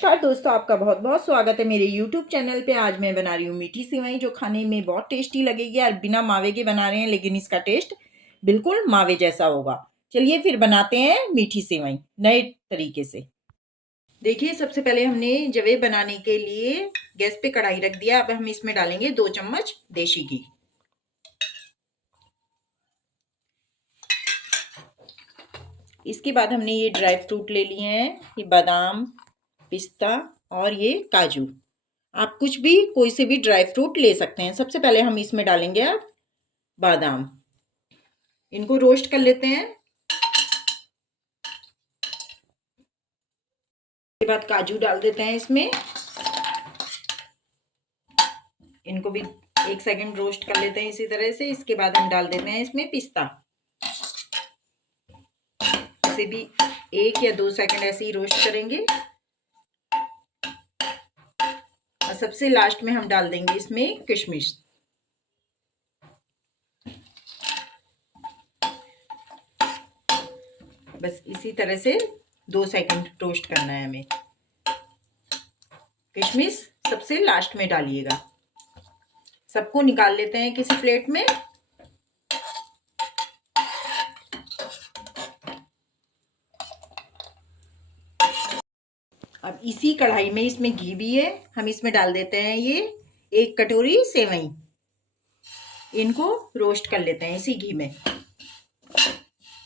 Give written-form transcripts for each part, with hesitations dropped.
नमस्कार दोस्तों, आपका बहुत बहुत स्वागत है मेरे YouTube चैनल पे। आज मैं बना रही हूँ मीठी सेवई, जो खाने में बहुत टेस्टी लगेगी। और बिना मावे के बना रहे हैं, लेकिन इसका टेस्ट बिल्कुल मावे जैसा होगा। चलिए फिर बनाते हैं मीठी सेवई नए तरीके से। देखिए, सबसे पहले हमने जवे बनाने के लिए गैस पे कढ़ाई रख दिया। अब हम इसमें डालेंगे 2 चम्मच देसी घी। इसके बाद हमने ये ड्राई फ्रूट ले लिए हैं, ये बादाम, पिस्ता और ये काजू। आप कुछ भी कोई से भी ड्राई फ्रूट ले सकते हैं। सबसे पहले हम इसमें डालेंगे अब बादाम। इनको रोस्ट कर लेते हैं। इसके बाद काजू डाल देते हैं इसमें। इनको भी 1 सेकंड रोस्ट कर लेते हैं इसी तरह से। इसके बाद हम डाल देते हैं इसमें पिस्ता। इसे भी 1 या 2 सेकंड ऐसे ही रोस्ट करेंगे। और सबसे लास्ट में हम डाल देंगे इसमें किशमिश। बस इसी तरह से 2 सेकंड रोस्ट करना है हमें। किशमिश सबसे लास्ट में डालिएगा। सबको निकाल लेते हैं किसी प्लेट में। अब इसी कढ़ाई में, इसमें घी भी है, हम इसमें डाल देते हैं ये 1 कटोरी सेवई। इनको रोस्ट कर लेते हैं इसी घी में।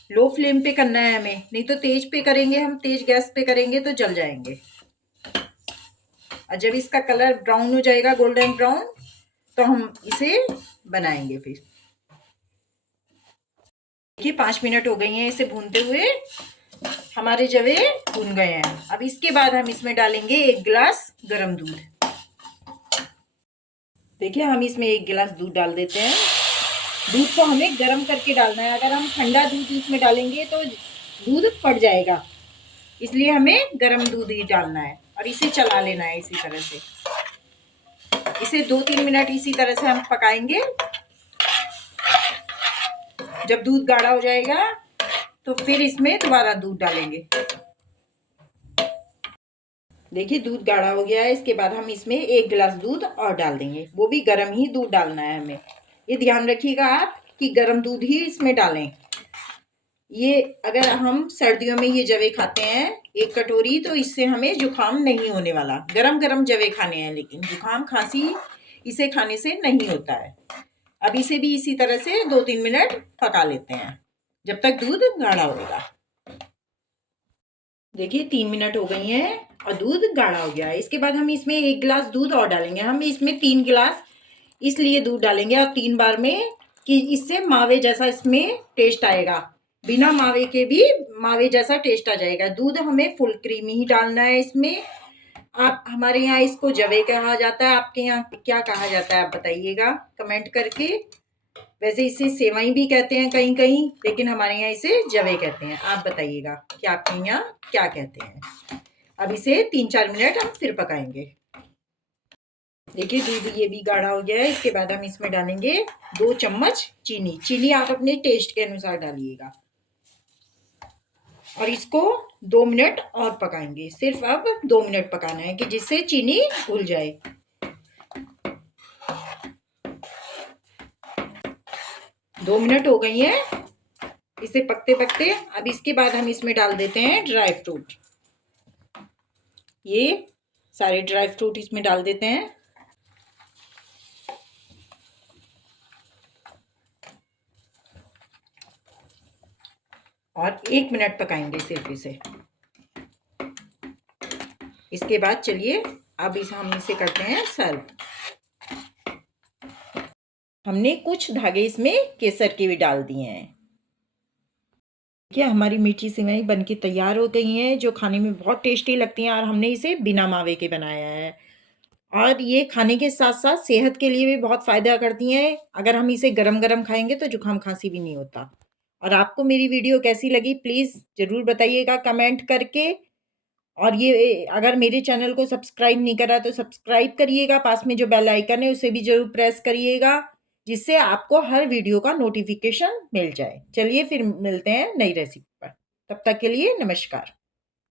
लो फ्लेम पे करना है हमें, नहीं तो तेज पे करेंगे, हम तेज गैस पे करेंगे तो जल जाएंगे। और जब इसका कलर ब्राउन हो जाएगा, गोल्डन ब्राउन, तो हम इसे बनाएंगे फिर। देखिए 5 मिनट हो गई हैं इसे भूनते हुए। हमारे जवे भून गए हैं। अब इसके बाद हम इसमें डालेंगे 1 गिलास गरम दूध। देखिए, हम इसमें 1 गिलास दूध डाल देते हैं। दूध को हमें गर्म करके डालना है। अगर हम ठंडा दूध इसमें डालेंगे तो दूध फट जाएगा, इसलिए हमें गर्म दूध ही डालना है। और इसे चला लेना है इसी तरह से। इसे 2-3 मिनट इसी तरह से हम पकाएंगे। जब दूध गाढ़ा हो जाएगा तो फिर इसमें दोबारा दूध डालेंगे। देखिए, दूध गाढ़ा हो गया है। इसके बाद हम इसमें 1 गिलास दूध और डाल देंगे। वो भी गर्म ही दूध डालना है हमें। ये ध्यान रखिएगा आप कि गर्म दूध ही इसमें डालें। ये अगर हम सर्दियों में ये जवे खाते हैं 1 कटोरी, तो इससे हमें जुकाम नहीं होने वाला। गरम गरम जवे खाने हैं, लेकिन जुकाम खांसी इसे खाने से नहीं होता है। अब इसे भी इसी तरह से 2-3 मिनट पका लेते हैं, जब तक दूध गाढ़ा होगा। देखिए 3 मिनट हो गई हैं और दूध गाढ़ा हो गया है। इसके बाद हम इसमें 1 गिलास दूध और डालेंगे। हम इसमें 3 गिलास इसलिए दूध डालेंगे और 3 बार में, कि इससे मावे जैसा इसमें टेस्ट आएगा। बिना मावे के भी मावे जैसा टेस्ट आ जाएगा। दूध हमें फुल क्रीमी ही डालना है इसमें। आप, हमारे यहाँ इसको जवे कहा जाता है, आपके यहाँ क्या कहा जाता है आप बताइएगा कमेंट करके। वैसे इसे सेवई भी कहते हैं कहीं कहीं, लेकिन हमारे यहाँ इसे जवे कहते हैं। आप बताइएगा कि आपके यहाँ क्या कहते हैं। अब इसे 3-4 मिनट हम फिर पकाएंगे। देखिए, दूध ये भी गाढ़ा हो गया है। इसके बाद हम इसमें डालेंगे 2 चम्मच चीनी। चीनी आप अपने टेस्ट के अनुसार डालिएगा। और इसको 2 मिनट और पकाएंगे। सिर्फ अब 2 मिनट पकाना है, कि जिससे चीनी घुल जाए। 2 मिनट हो गई हैं इसे पकते पकते। अब इसके बाद हम इसमें डाल देते हैं ड्राई फ्रूट। ये सारे ड्राई फ्रूट इसमें डाल देते हैं। और 1 मिनट पकाएंगे सिर्फ इसे। इसके बाद चलिए अब हम इसे करते हैं सर्व। हमने कुछ धागे इसमें केसर के भी डाल दिए हैं। क्या हमारी मीठी सेवई बनके तैयार हो गई हैं, जो खाने में बहुत टेस्टी लगती हैं। और हमने इसे बिना मावे के बनाया है। और ये खाने के साथ साथ सेहत के लिए भी बहुत फ़ायदा करती हैं। अगर हम इसे गरम गरम खाएंगे तो जुकाम खांसी भी नहीं होता। और आपको मेरी वीडियो कैसी लगी प्लीज़ ज़रूर बताइएगा कमेंट करके। और ये अगर मेरे चैनल को सब्सक्राइब नहीं करा तो सब्सक्राइब करिएगा। पास में जो बेल आइकन है उसे भी ज़रूर प्रेस करिएगा, जिससे आपको हर वीडियो का नोटिफिकेशन मिल जाए। चलिए फिर मिलते हैं नई रेसिपी पर। तब तक के लिए नमस्कार।